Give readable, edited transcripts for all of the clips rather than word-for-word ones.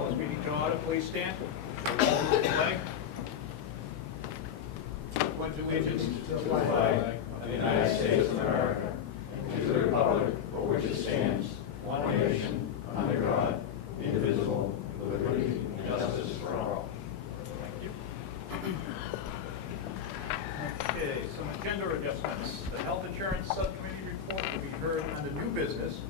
call this meeting to order. Please stand. Flag. Pledge allegiance to the flag of the United States of America and to the republic for which it stands, one nation, under God, indivisible, with liberty and justice for all. Thank you. Okay, some agenda adjustments. The Health Insurance Subcommittee report will be heard under new business.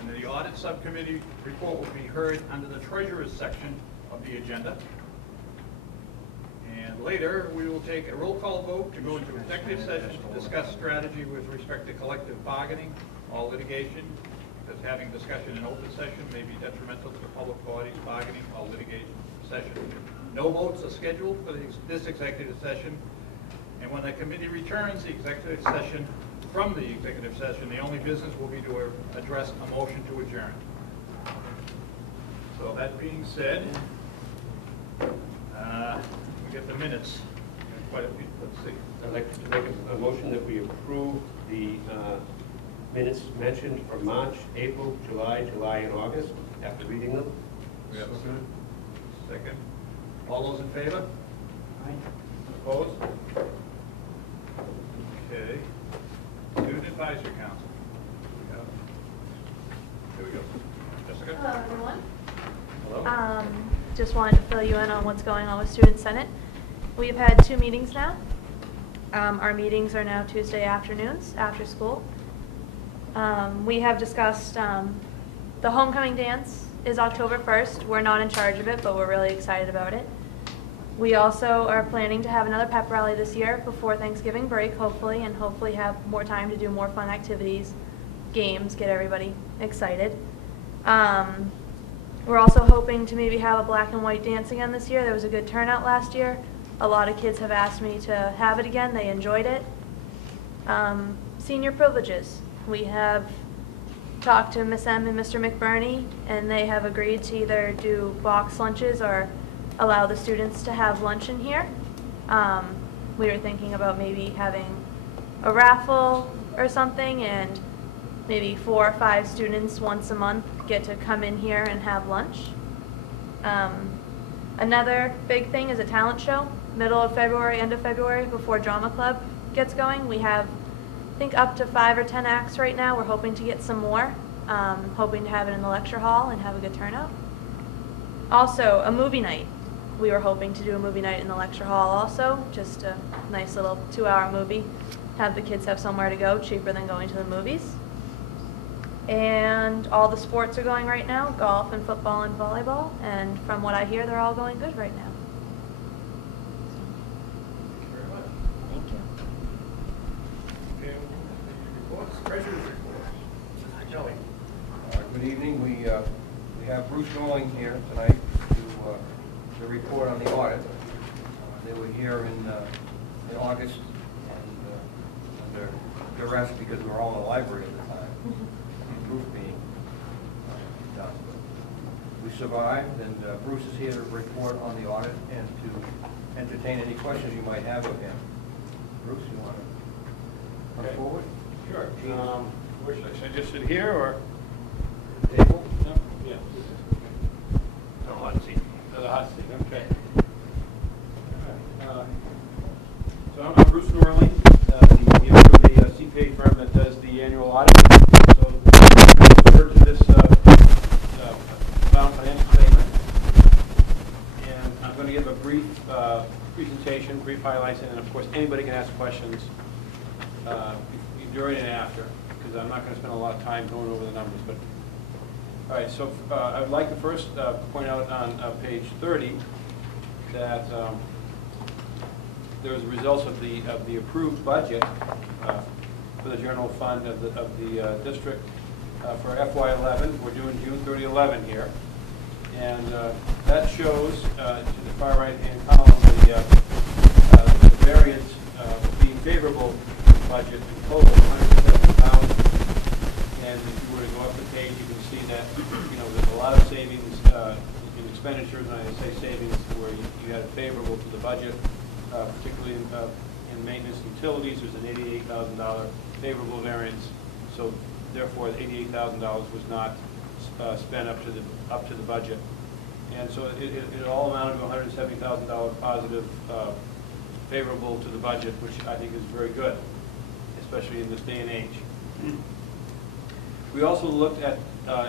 And the Audit Subcommittee report will be heard under the Treasurer's section of the agenda. And later, we will take a roll call vote to go into executive session to discuss strategy with respect to collective bargaining or litigation, because having discussion in open session may be detrimental to the public body's bargaining or litigation session. No votes are scheduled for this executive session, and when the committee returns the executive session from the executive session, the only business will be to address a motion to adjourn. So that being said, we get the minutes. Quite a few. Let's see. I'd like to make a motion that we approve the minutes mentioned for March, April, July, and August, after reading them. We have a second. All those in favor? Aye. Opposed? Okay. Student Advisory Council. Here we go. Jessica? Hello, everyone. Hello? Just wanted to fill you in on what's going on with Student Senate. We've had 2 meetings now. Our meetings are now Tuesday afternoons after school. We have discussed the homecoming dance is October 1st. We're not in charge of it, but we're really excited about it. We also are planning to have another pep rally this year before Thanksgiving break, hopefully, and hopefully have more time to do more fun activities, games, get everybody excited. We're also hoping to maybe have a black and white dance again this year. There was a good turnout last year. A lot of kids have asked me to have it again. They enjoyed it. Senior privileges. We have talked to Miss M and Mr. McBurney, and they have agreed to either do box lunches or allow the students to have lunch in here. We were thinking about maybe having a raffle or something, and maybe 4 or 5 students once a month get to come in here and have lunch. Another big thing is a talent show, middle of February, end of February, before Drama Club gets going. We have, I think, up to 5 or 10 acts right now. We're hoping to get some more, hoping to have it in the lecture hall and have a good turnout. Also, a movie night. We were hoping to do a movie night in the lecture hall also, just a nice little 2-hour movie. Have the kids have somewhere to go, cheaper than going to the movies. And all the sports are going right now, golf and football and volleyball, and from what I hear, they're all going good right now. Thank you very much. Thank you. Okay, the reports, Treasurer's report. Kelly. Good evening. We have Bruce Norling here tonight to report on the audit. They were here in August and under duress because we were all in the library at the time, proof being done. We survived, and Bruce is here to report on the audit and to entertain any questions you might have of him. Bruce, you want to come forward? Sure. Where should I just sit here or? Table? No? Yeah. No hot seat. The hot seat, okay. So I'm Bruce Norling, the CPA firm that does the annual audit. So I refer to this financial statement, and I'm going to give a brief presentation, brief highlights, and then of course anybody can ask questions during and after, because I'm not going to spend a lot of time going over the numbers. But all right, so I would like to first point out on page 30 that there was results of the approved budget for the general fund of the district for FY11. We're doing June 30/11 here, and that shows to the far right-hand column the variance being favorable budget in total, $170,000. And if you were to go up the page, you can see that there's a lot of savings in expenditures, and I say savings where you had favorable to the budget, particularly in maintenance and utilities. There's an $88,000 favorable variance, so therefore the $88,000 was not spent up to the budget. And so it all amounted to $170,000 positive, favorable to the budget, which I think is very good, especially in this day and age. We also looked at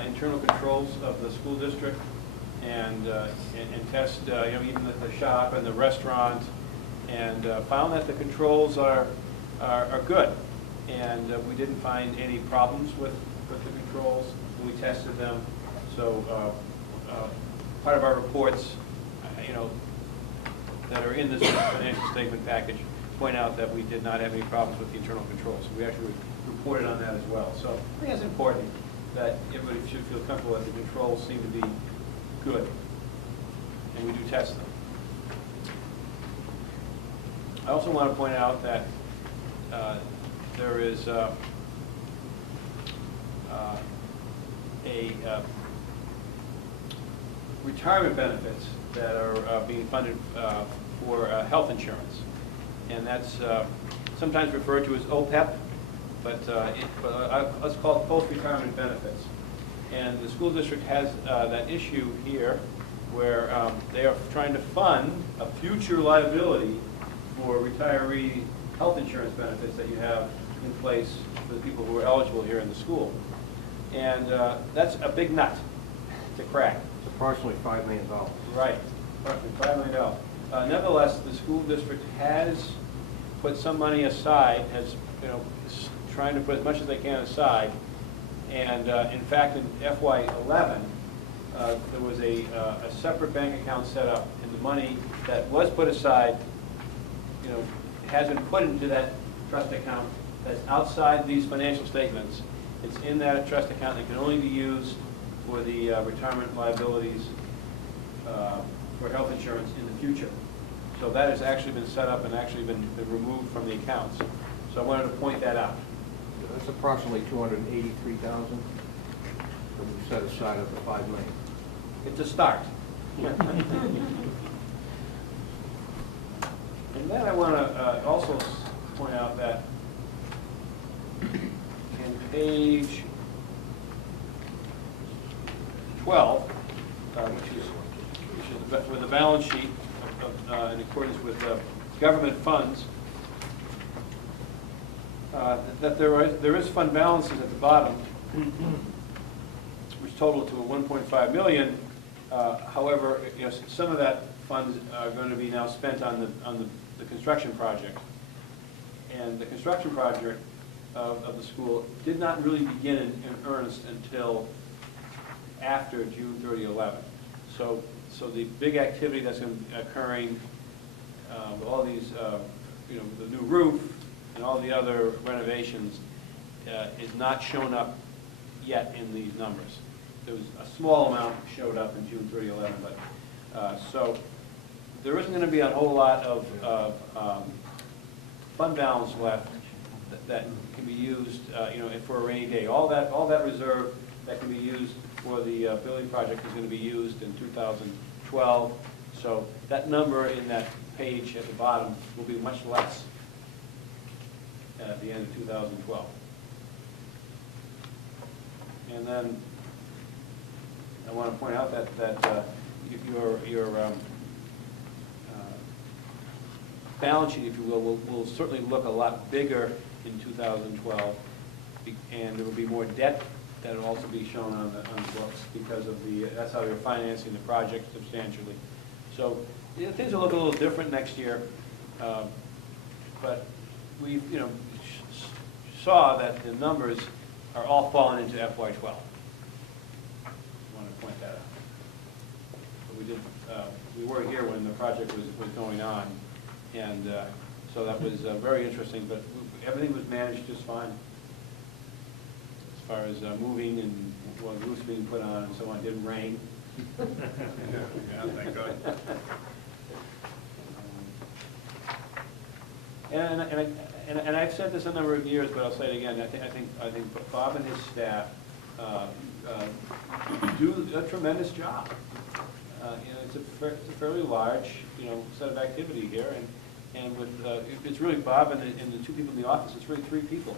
internal controls of the school district and test, even the shop and the restaurant, and found that the controls are good. And we didn't find any problems with the controls when we tested them. So part of our reports, that are in this financial statement package point out that we did not have any problems with the internal controls. We actually reported on that as well. So I think it's important that everybody should feel comfortable that the controls seem to be good, and we do test them. I also want to point out that there is retirement benefits that are being funded for health insurance, and that's sometimes referred to as OPEP, but let's call it post-retirement benefits. And the school district has that issue here where they are trying to fund a future liability for retiree health insurance benefits that you have in place for the people who are eligible here in the school. And that's a big nut to crack. It's approximately $5 million. Right, approximately $5 million. Nevertheless, the school district has put some money aside, is trying to put as much as they can aside. And in fact, in FY11, there was a separate bank account set up, and the money that was put aside, has been put into that trust account that's outside these financial statements. It's in that trust account and can only be used for the retirement liabilities for health insurance in the future. So that has actually been set up and actually been removed from the accounts. So I wanted to point that out. That's approximately $283,000 that we set aside of the $5 million. It's a start. And then I want to also point out that in page 12, which is with the balance sheet in accordance with government funds, that there is fund balances at the bottom, which total to $1.5 million. However, some of that funds are going to be now spent on the construction project, and the construction project of the school did not really begin in earnest until after June 30, 11. So the big activity that's occurring, all these, the new roof and all the other renovations, is not shown up yet in these numbers. There was a small amount showed up in June 30, 11, but so there isn't going to be a whole lot of fund balance left that can be used, for a rainy day. All that reserve that can be used for the building project is going to be used in 2012. So that number in that page at the bottom will be much less at the end of 2012. And then I want to point out that your balance sheet, if you will certainly look a lot bigger in 2012, and there will be more debt that will also be shown on the books because of that's how they're financing the project substantially. So things will look a little different next year, but we saw that the numbers are all falling into FY12. I want to point that out. So we were here when the project was going on, and so that was very interesting, but everything was managed just fine. As far as moving and roofs being put on and so on, it didn't rain. Yeah, thank God. And I've said this a number of years, but I'll say it again. I think Bob and his staff do a tremendous job. It's a fairly large set of activity here, and with it's really Bob and the two people in the office. It's really three people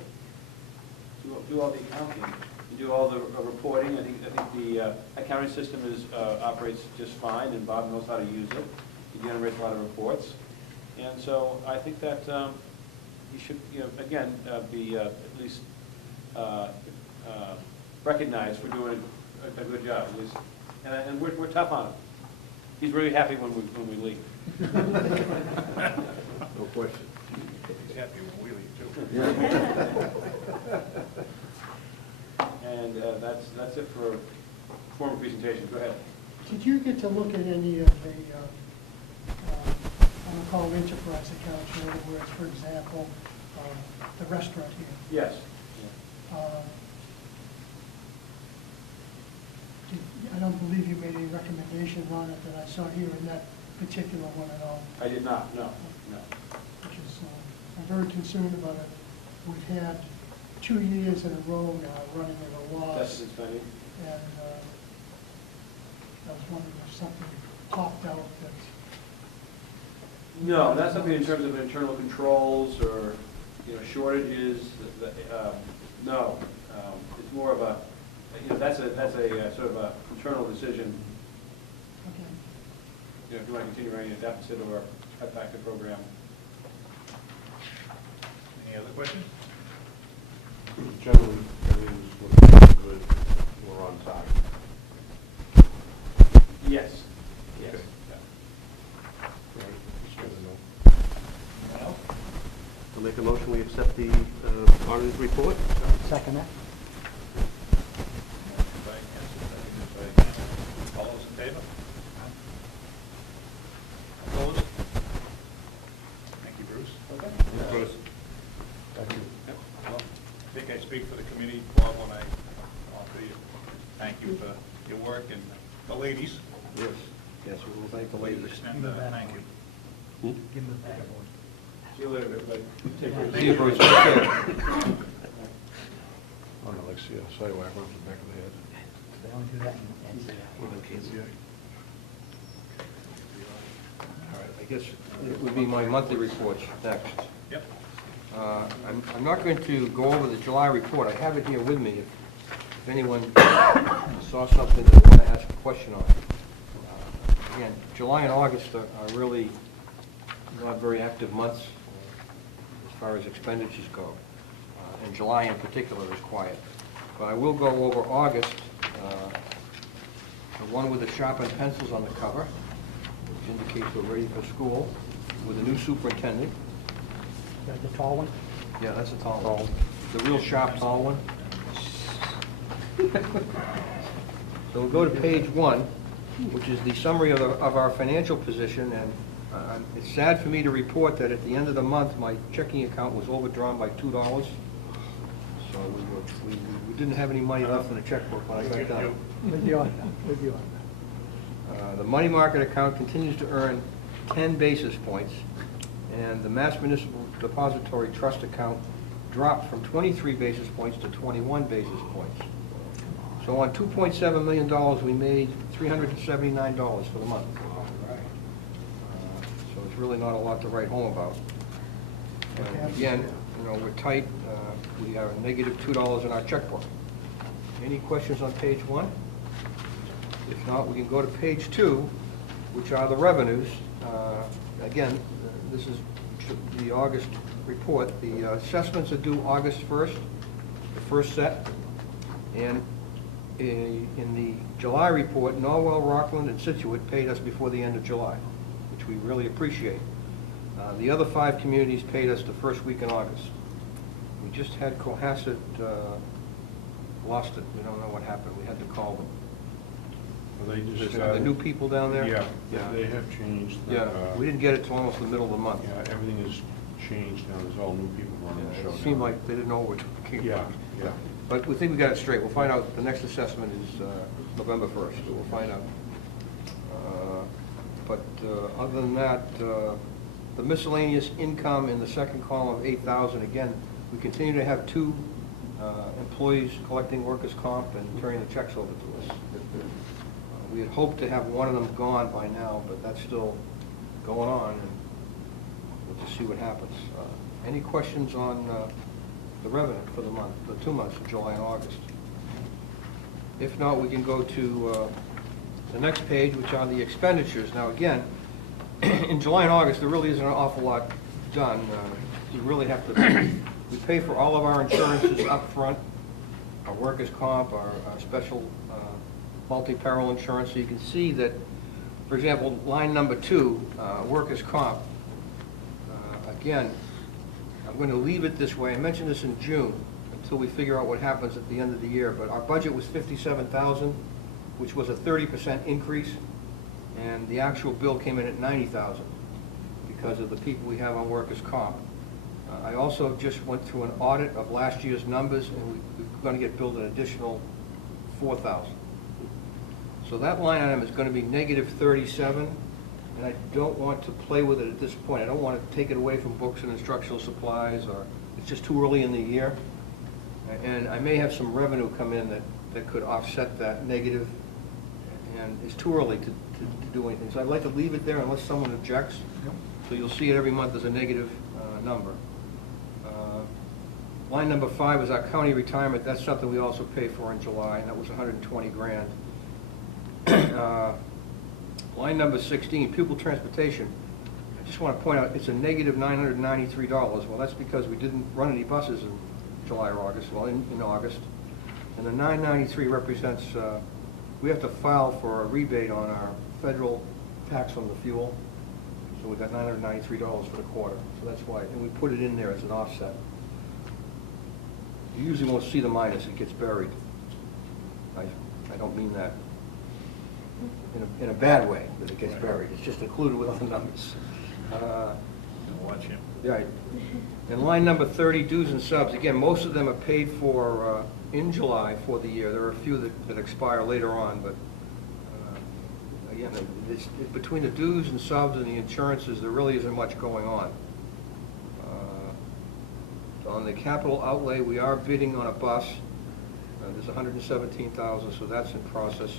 do all the accounting. In do all the reporting. I think the accounting system operates just fine, and Bob knows how to use it. He generates a lot of reports. And so I think that he should, again, be at least recognized for doing a good job, at least. And we're tough on him. He's really happy when we leave. No question. He's happy when we leave, too. And that's it for formal presentation. Go ahead. Did you get to look at any of the, I'll call them enterprise accounts, in other words, for example, the restaurant here? Yes. I don't believe you made any recommendations on it that I saw here in that particular one at all. I did not, no. Which is, I'm very concerned about it. We've had 2 years in a row now running at a loss. That's funny. And I was wondering if something popped out that. No, not something in terms of internal controls or, shortages. No, it's more of a, that's a sort of a internal decision. Okay. If you want to continue running a deficit or cut back the program. Any other questions? Generally, everything's looking good, we're on target. Yes. Yes. Okay. Right, just gotta know. Anyone else? I'll make a motion, we accept the auditor's report. Second that. Motion by Hanson, seconded by Hanson. All those in favor? Opposed? Thank you, Bruce. Bruce? Thank you. Well, I think I speak for the committee, Bob, when I offer you, thank you for your work, and the ladies. Yes, we will thank the ladies. Extend that thank you. Give them the back. See you later, everybody. See you, Bruce. Take care. I don't know, like, see a sidewalk on the back of the head. They only do that in Yeah. All right, I guess it would be my monthly reports next. Yep. I'm not going to go over the July report. I have it here with me if anyone saw something that they want to ask a question on. Again, July and August are really not very active months as far as expenditures go. And July in particular is quiet. But I will go over August, the one with the sharpened pencils on the cover, which indicates we're ready for school, with a new superintendent. The tall one? Yeah, that's a tall one. The real sharp tall one. So we'll go to page 1, which is the summary of our financial position, and it's sad for me to report that at the end of the month, my checking account was overdrawn by $2. So we didn't have any money left in the checkbook when I got done. With you on that. The money market account continues to earn 10 basis points, and the Mass Municipal Depository Trust account dropped from 23 basis points to 21 basis points. So on $2.7 million, we made $379 for the month. So it's really not a lot to write home about. And again, we're tight. We have a negative $2 in our checkbook. Any questions on page 1? If not, we can go to page 2, which are the revenues. Again, this is the August report. The assessments are due August 1st, the first set. And in the July report, Norwell, Rockland, and Situate paid us before the end of July, which we really appreciate. The other 5 communities paid us the first week in August. We just had Cohasset lost it. We don't know what happened. We had to call them. Well, they just, The new people down there? Yeah, they have changed. Yeah, we didn't get it till almost the middle of the month. Yeah, everything has changed now, there's all new people running the show It now. seemed like they didn't know what came Yeah, yeah. But we think we got it straight. We'll find out, the next assessment is November 1st, so we'll find out. Other than that, the miscellaneous income in the second column of 8,000, again, we continue to have 2 employees collecting workers' comp and turning the checks over to us. We had hoped to have one of them gone by now, but that's still going on, and we'll just see what happens. Any questions on the revenue for the month, the 2 months of July and August? If not, we can go to the next page, which are the expenditures. Now, again, in July and August, there really isn't an awful lot done. We really have to, we pay for all of our insurances up front, our workers' comp, our special multi-peril insurance. So you can see that, for example, line number 2, workers' comp. Again, I'm going to leave it this way. I mentioned this in June until we figure out what happens at the end of the year. But our budget was $57,000, which was a 30% increase, and the actual bill came in at $90,000 because of the people we have on workers' comp. I also just went through an audit of last year's numbers, and we're going to get billed an additional $4,000. So that line item is going to be negative 37, and I don't want to play with it at this point. I don't want to take it away from books and instructional supplies, or it's just too early in the year. And I may have some revenue come in that could offset that negative, and it's too early to do anything. So I'd like to leave it there unless someone objects. So you'll see it every month as a negative number. Line number 5 is our county retirement. That's something we also pay for in July, and that was 120 grand. Line number 16, pupil transportation. I just want to point out, it's a negative $993. Well, that's because we didn't run any buses in July or August, well, in August. And the 993 represents, we have to file for a rebate on our federal tax on the fuel. So we got $993 for the quarter. So that's why, and we put it in there as an offset. You usually won't see the minus, it gets buried. I don't mean that in a bad way, that it gets buried. It's just included with other numbers. Watch him. Right. And line number 30, dues and subs. Again, most of them are paid for in July for the year. There are a few that expire later on, but again, between the dues and subs and the insurances, there really isn't much going on. On the capital outlay, we are bidding on a bus. There's $117,000, so that's in process.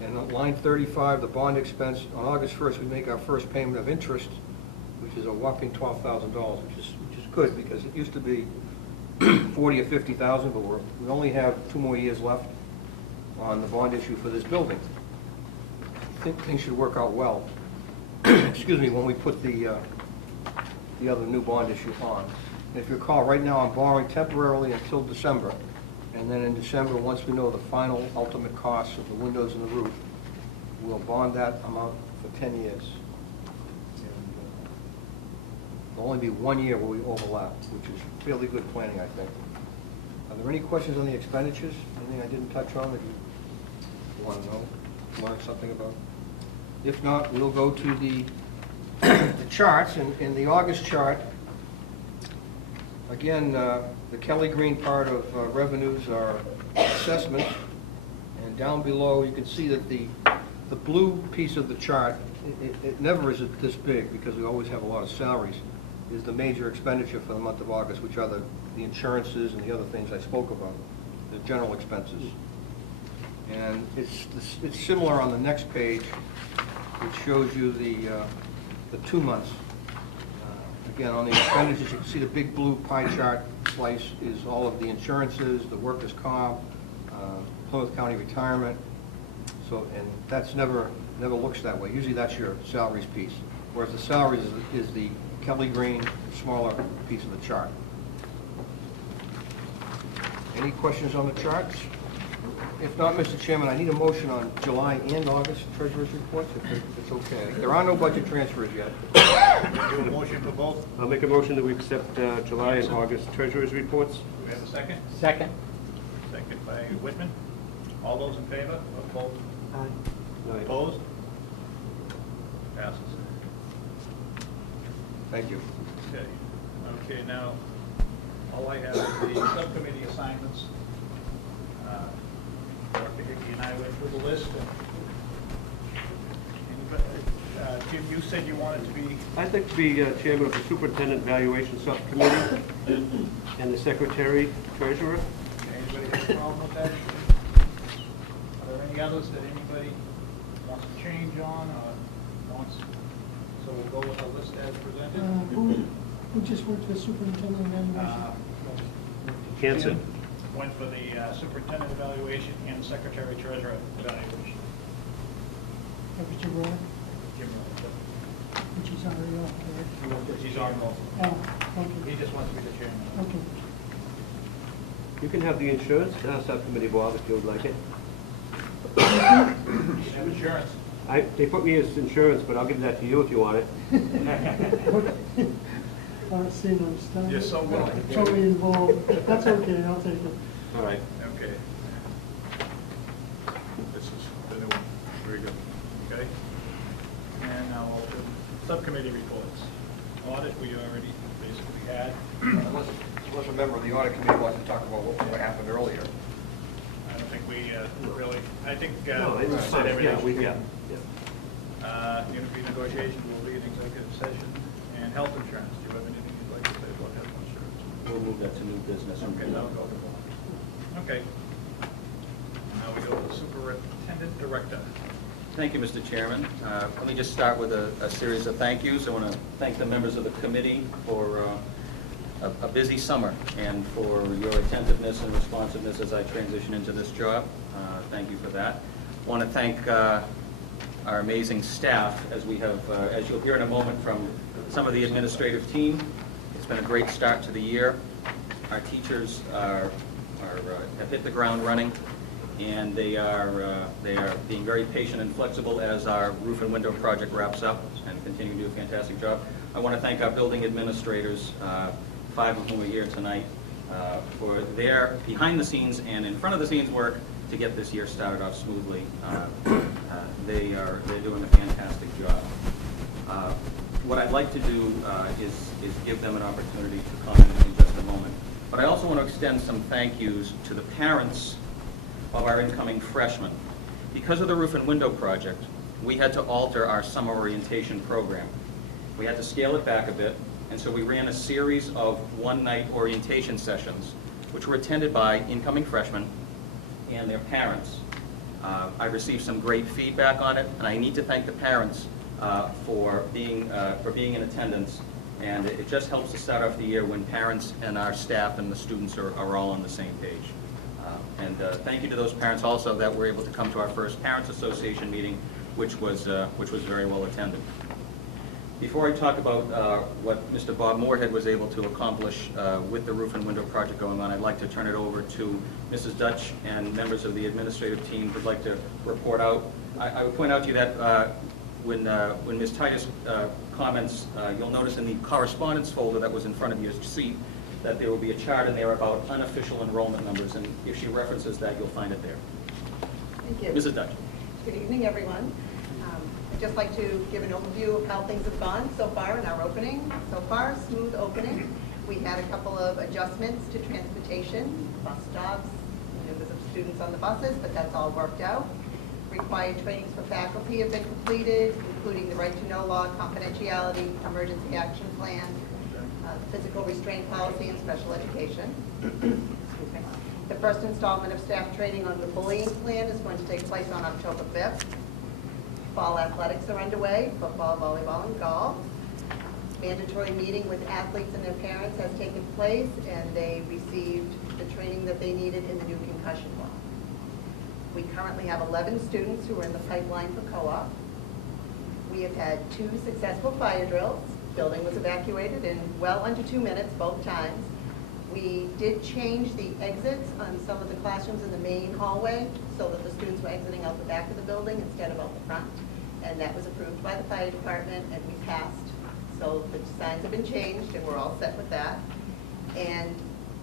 And on line 35, the bond expense, on August 1st, we make our first payment of interest, which is a whopping $12,000, which is good, because it used to be $40,000 or $50,000, but we only have 2 more years left on the bond issue for this building. I think things should work out well. Excuse me, when we put the other new bond issue on. If you recall, right now I'm borrowing temporarily until December, and then in December, once we know the final ultimate costs of the windows and the roof, we'll bond that amount for 10 years. And, there'll only be 1 year where we overlap, which is fairly good planning, I think. Are there any questions on the expenditures? Anything I didn't touch on that you want to know, learn something about? If not, we'll go to the charts. In the August chart, again, the Kelly Green part of revenues are assessments, and down below you can see that the blue piece of the chart, it never is this big because we always have a lot of salaries, is the major expenditure for the month of August, which are the insurances and the other things I spoke about, the general expenses. And it's similar on the next page, which shows you the 2 months. Again, on the expenditures, you can see the big blue pie chart slice is all of the insurances, the workers' comp, Plymouth County retirement. So, and that's never looks that way. Usually that's your salaries piece, whereas the salaries is the Kelly Green smaller piece of the chart. Any questions on the charts? If not, Mr. Chairman, I need a motion on July and August treasurer's reports, if it's okay. There are no budget transfers yet. Do a motion for both. I'll make a motion that we accept July and August treasurer's reports. Do we have a second? Second. Second by Whitman. All those in favor of both? Aye. Opposed? Passes. Thank you. Okay. Okay, now, all I have is the subcommittee assignments. Dr. Hickey and I went through the list. Jim, you said you wanted to be... I'd like to be chairman of the superintendent evaluation subcommittee and the secretary treasurer. Anybody have a problem with that? Are there any others that anybody wants to change on or wants? So we'll go with the list as presented. Who just went to the superintendent evaluation? Hanson. went for the superintendent evaluation and secretary treasurer evaluation. That was your role, Jim Miller. which is already on, correct? He's on both. Oh, He okay, just wants to be the chairman. okay. You can have the insurance subcommittee, Bob, if you would like it. Have insurance. They put me as insurance, but I'll give that to you if you want it. See, I'm stunned. You're so willing. Totally involved. That's okay, I'll take it. All right. Okay. This is the new one. Very good. Okay. And now we'll do subcommittee reports. Audit, we already basically had. Unless a member of the audit committee wants to talk about what happened earlier. I don't think we really, I think No, we it's said fine. everything. Yeah. Interview negotiations will be an executive session. And health insurance, do you have anything you'd like to say about health insurance? We'll move that to new business. Okay, that'll go to Bob. Okay. Now we go to the superintendent director. Thank you, Mr. Chairman. Let me just start with a series of thank yous. I want to thank the members of the committee for a busy summer and for your attentiveness and responsiveness as I transition into this job. Thank you for that. I want to thank our amazing staff, as we have, as you'll hear in a moment from some of the administrative team. It's been a great start to the year. Our teachers have hit the ground running, and they are being very patient and flexible as our roof and window project wraps up and continue to do a fantastic job. I want to thank our building administrators, 5 of whom are here tonight, for their behind-the-scenes and in-front-of-the-scenes work to get this year started off smoothly. They're doing a fantastic job. What I'd like to do is give them an opportunity to comment in just a moment. But I also want to extend some thank yous to the parents of our incoming freshmen. Because of the roof and window project, we had to alter our summer orientation program. We had to scale it back a bit, and so we ran a series of one-night orientation sessions, which were attended by incoming freshmen and their parents. I received some great feedback on it, and I need to thank the parents for being in attendance. And it just helps to start off the year when parents and our staff and the students are all on the same page. And thank you to those parents also that were able to come to our first Parents Association meeting, which was very well attended. Before I talk about what Mr. Bob Moorhead was able to accomplish with the roof and window project going on, I'd like to turn it over to Mrs. Dutch and members of the administrative team who'd like to report out. I would point out to you that when Ms. Titus comments, you'll notice in the correspondence folder that was in front of your seat that there will be a chart in there about unofficial enrollment numbers, and if she references that, you'll find it there. Thank you. Mrs. Dutch. Good evening, everyone. I'd just like to give an overview of how things have gone so far in our opening. So far, smooth opening. We had a couple of adjustments to transportation, bus stops, numbers of students on the buses, but that's all worked out. Required trainings for faculty have been completed, including the right to know law, confidentiality, emergency action plan, physical restraint policy, and special education. Excuse me. The first installment of staff training on the bullying plan is going to take place on October 5th. Fall athletics are underway, football, volleyball, and golf. Mandatory meeting with athletes and their parents has taken place, and they received the training that they needed in the new concussion law. We currently have 11 students who are in the pipeline for co-op. We have had 2 successful fire drills. Building was evacuated in well under 2 minutes both times. We did change the exits on some of the classrooms in the main hallway so that the students were exiting out the back of the building instead of out the front. And that was approved by the fire department, and we passed. So the signs have been changed, and we're all set with that. And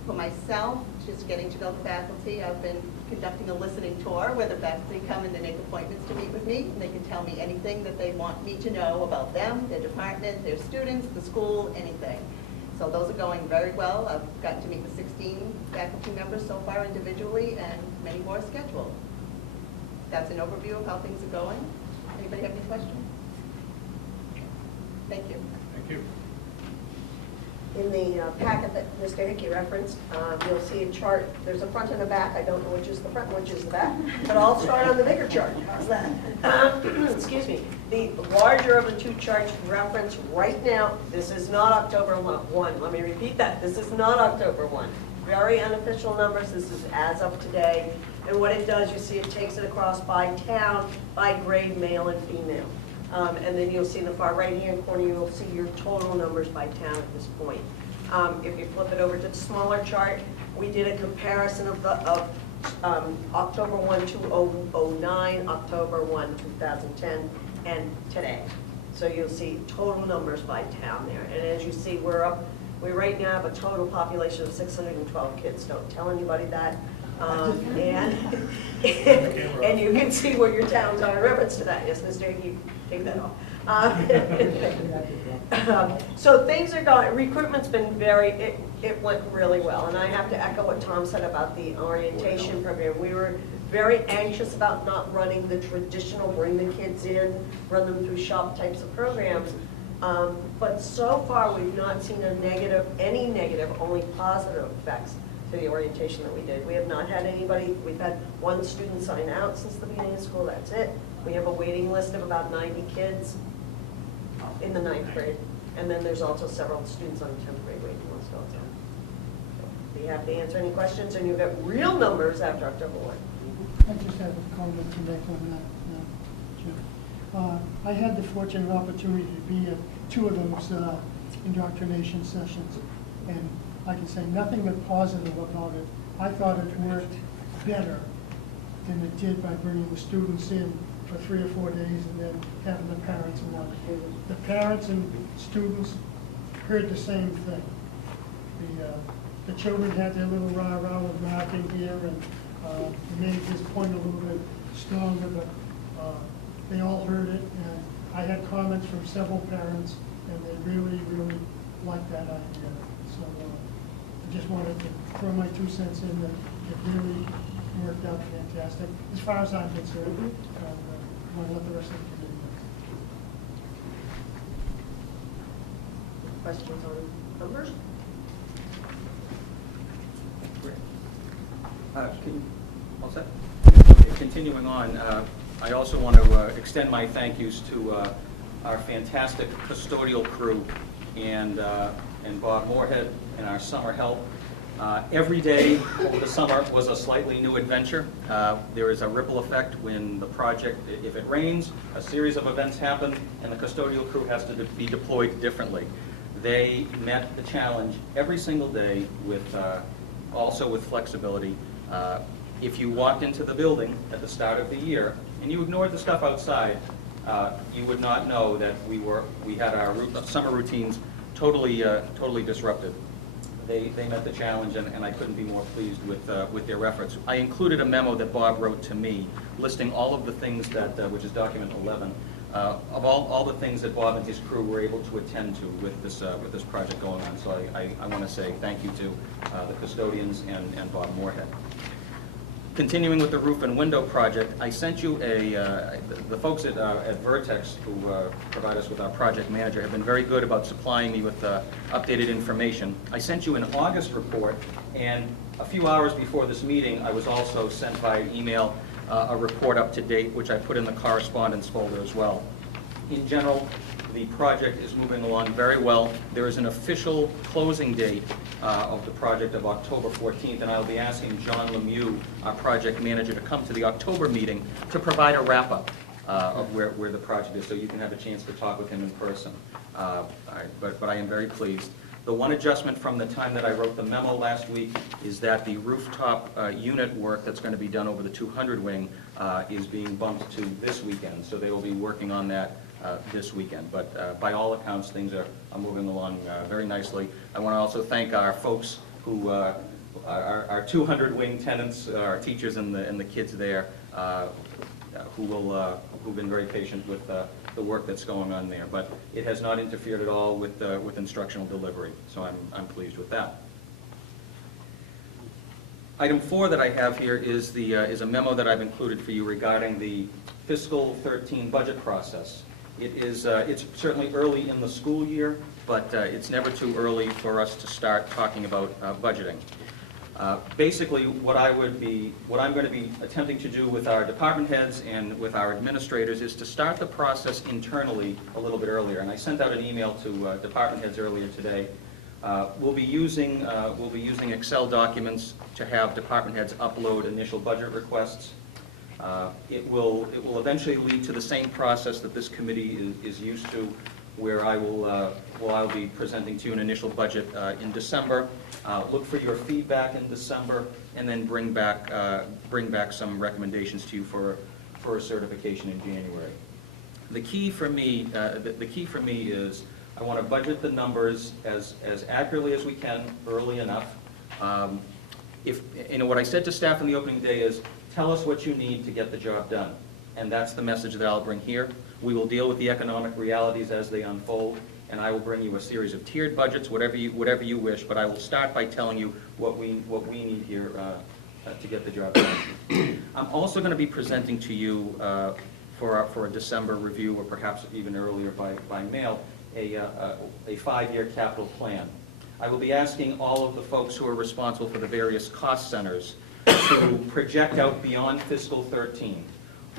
for myself, just getting to know the faculty, I've been conducting a listening tour where the faculty come and they make appointments to meet with me, and they can tell me anything that they want me to know about them, their department, their students, the school, anything. So those are going very well. I've gotten to meet with 16 faculty members so far individually, and many more scheduled. That's an overview of how things are going. Anybody have any questions? Thank you. Thank you. In the packet that Mr. Hickey referenced, you'll see a chart. There's a front and a back. I don't know which is the front, which is the back, but I'll start on the bigger chart. How's that? Excuse me. The larger of the 2 charts reference right now, this is not October 1. Let me repeat that. This is not October 1. very unofficial numbers. This is as of today. And what it does, you see it takes it across by town, by grade, male and female. And then you'll see in the far right-hand corner, you'll see your total numbers by town at this point. If you flip it over to the smaller chart, we did a comparison of October 1, 2009, October 1, 2010, and today. So you'll see total numbers by town there. And as you see, we right now have a total population of 612 kids. Don't tell anybody that. And you can see where your towns are in reference to that. Yes, Mr. Hickey, take that off. So things are going, recruitment's been it went really well. And I have to echo what Tom said about the orientation program. We were very anxious about not running the traditional bring the kids in, run them through shop types of programs. But so far, we've not seen any negative, only positive effects to the orientation that we did. We have not had anybody, we've had one student sign out since the beginning of school, that's it. We have a waiting list of about 90 kids in the 9th grade. And then there's also several students on the 10th grade waiting list also. So be happy to answer any questions, and you'll get real numbers after October 1. I just have a comment to make on that, Jim. I had the fortunate opportunity to be at 2 of those indoctrination sessions, and I can say nothing but positive about it. I thought it worked better than it did by bringing the students in for 3 or 4 days and then having the parents around. The parents and students heard the same thing. The children had their little rah-rah with marking here, and made his point a little bit stronger, but they all heard it, and I had comments from several parents, and they really, really liked that idea. So I just wanted to throw my 2 cents in that it really worked out fantastic, as far as I'm concerned. And I want to let the rest of the committee know. Questions on numbers? All set? Continuing on, I also want to extend my thank yous to our fantastic custodial crew and Bob Moorhead and our summer help. Every day over the summer was a slightly new adventure. There is a ripple effect when the project, if it rains, a series of events happen, and the custodial crew has to be deployed differently. They met the challenge every single day with, also with flexibility. If you walked into the building at the start of the year and you ignored the stuff outside, you would not know that we had our summer routines totally disrupted. They met the challenge, and I couldn't be more pleased with their efforts. I included a memo that Bob wrote to me, listing all of the things that, which is document 11, of all the things that Bob and his crew were able to attend to with this project going on. So I want to say thank you to the custodians and Bob Moorhead. Continuing with the roof and window project, I sent you the folks at Vertex, who provide us with our project manager, have been very good about supplying me with updated information. I sent you an August report, and a few hours before this meeting, I was also sent by email a report up to date, which I put in the correspondence folder as well. In general, the project is moving along very well. There is an official closing date of the project of October 14th, and I'll be asking John Lemieux, our project manager, to come to the October meeting to provide a wrap-up of where the project is, so you can have a chance to talk with him in person. But I am very pleased. The one adjustment from the time that I wrote the memo last week is that the rooftop unit work that's going to be done over the 200 wing is being bumped to this weekend, so they will be working on that this weekend. But by all accounts, things are moving along very nicely. I want to also thank our folks who, our 200 wing tenants, our teachers and the kids there, who've been very patient with the work that's going on there. But it has not interfered at all with instructional delivery, so I'm pleased with that. Item 4 that I have here is a memo that I've included for you regarding the fiscal 13 budget process. It's certainly early in the school year, but it's never too early for us to start talking about budgeting. Basically, what I'm going to be attempting to do with our department heads and with our administrators is to start the process internally a little bit earlier. And I sent out an email to department heads earlier today We'll be using Excel documents to have department heads upload initial budget requests. It will eventually lead to the same process that this committee is used to, where I'll be presenting to you an initial budget in December. Look for your feedback in December, and then bring back some recommendations to you for a certification in January. The key for me is I want to budget the numbers as accurately as we can, early enough. What I said to staff on the opening day is, tell us what you need to get the job done. And that's the message that I'll bring here. We will deal with the economic realities as they unfold, and I will bring you a series of tiered budgets, whatever you wish, but I will start by telling you what we need here to get the job done. I'm also going to be presenting to you for a December review, or perhaps even earlier by mail, a 5-year capital plan. I will be asking all of the folks who are responsible for the various cost centers to project out beyond fiscal 13.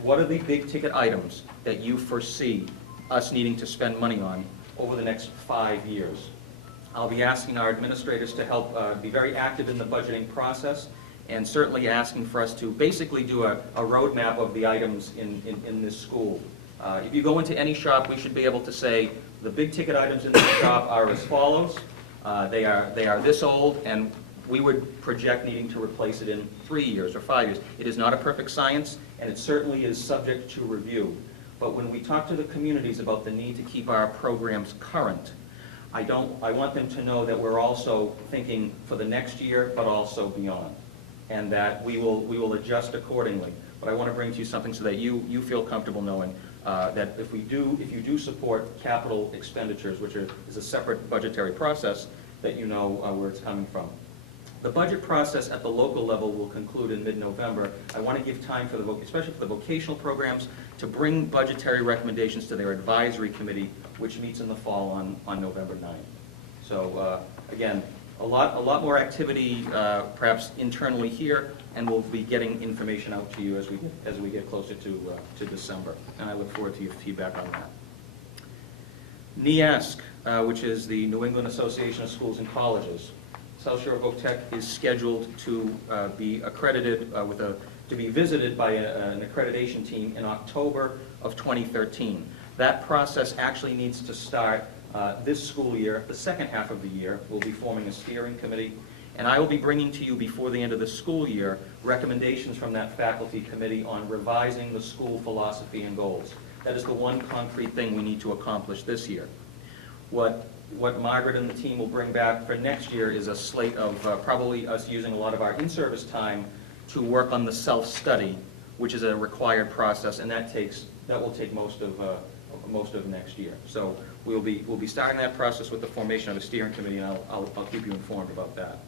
What are the big ticket items that you foresee us needing to spend money on over the next 5 years? I'll be asking our administrators to help be very active in the budgeting process, and certainly asking for us to basically do a roadmap of the items in this school. If you go into any shop, we should be able to say, the big ticket items in this shop are as follows. They are this old, and we would project needing to replace it in 3 years or 5 years. It is not a perfect science, and it certainly is subject to review. But when we talk to the communities about the need to keep our programs current, I want them to know that we're also thinking for the next year, but also beyond, and that we will adjust accordingly. But I want to bring to you something so that you feel comfortable knowing that if you do support capital expenditures, which is a separate budgetary process, that you know where it's coming from. The budget process at the local level will conclude in mid-November. I want to give time for especially for the vocational programs, to bring budgetary recommendations to their advisory committee, which meets in the fall on November 9th. So again, a lot more activity perhaps internally here, and we'll be getting information out to you as we get closer to December. And I look forward to your feedback on that. NEASC, which is the New England Association of Schools and Colleges. South Shore Voc Tech is scheduled to be accredited to be visited by an accreditation team in October of 2013. That process actually needs to start this school year. The second half of the year, we'll be forming a steering committee, and I will be bringing to you before the end of the school year recommendations from that faculty committee on revising the school philosophy and goals. That is the one concrete thing we need to accomplish this year. What Margaret and the team will bring back for next year is a slate of probably us using a lot of our in-service time to work on the self-study, which is a required process, and that will take most of next year. So we'll be starting that process with the formation of a steering committee, and I'll keep you informed about that.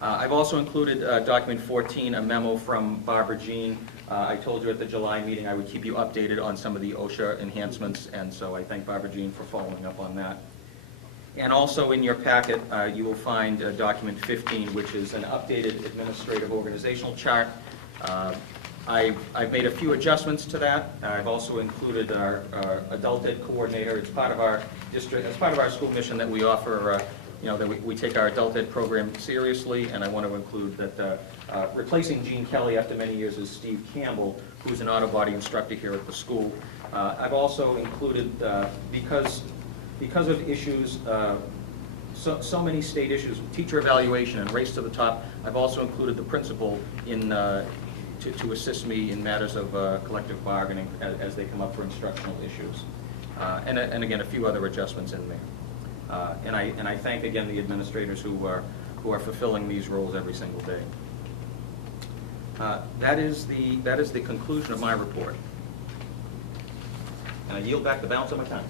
I've also included document 14, a memo from Barbara Jean. I told you at the July meeting I would keep you updated on some of the OSHA enhancements, and so I thank Barbara Jean for following up on that. And also in your packet, you will find document 15, which is an updated administrative organizational chart. I've made a few adjustments to that. I've also included our adult ed coordinator. It's part of our district, it's part of our school mission that we offer, that we take our adult ed program seriously, and I want to include that replacing Gene Kelly after many years is Steve Campbell, who's an auto body instructor here at the school. I've also included, because of issues, so many state issues, teacher evaluation and race to the top, I've also included the principal in to assist me in matters of collective bargaining as they come up for instructional issues. And again, a few other adjustments in there. And I thank again the administrators who are fulfilling these roles every single day. That is the conclusion of my report. And I yield back the balance of my time.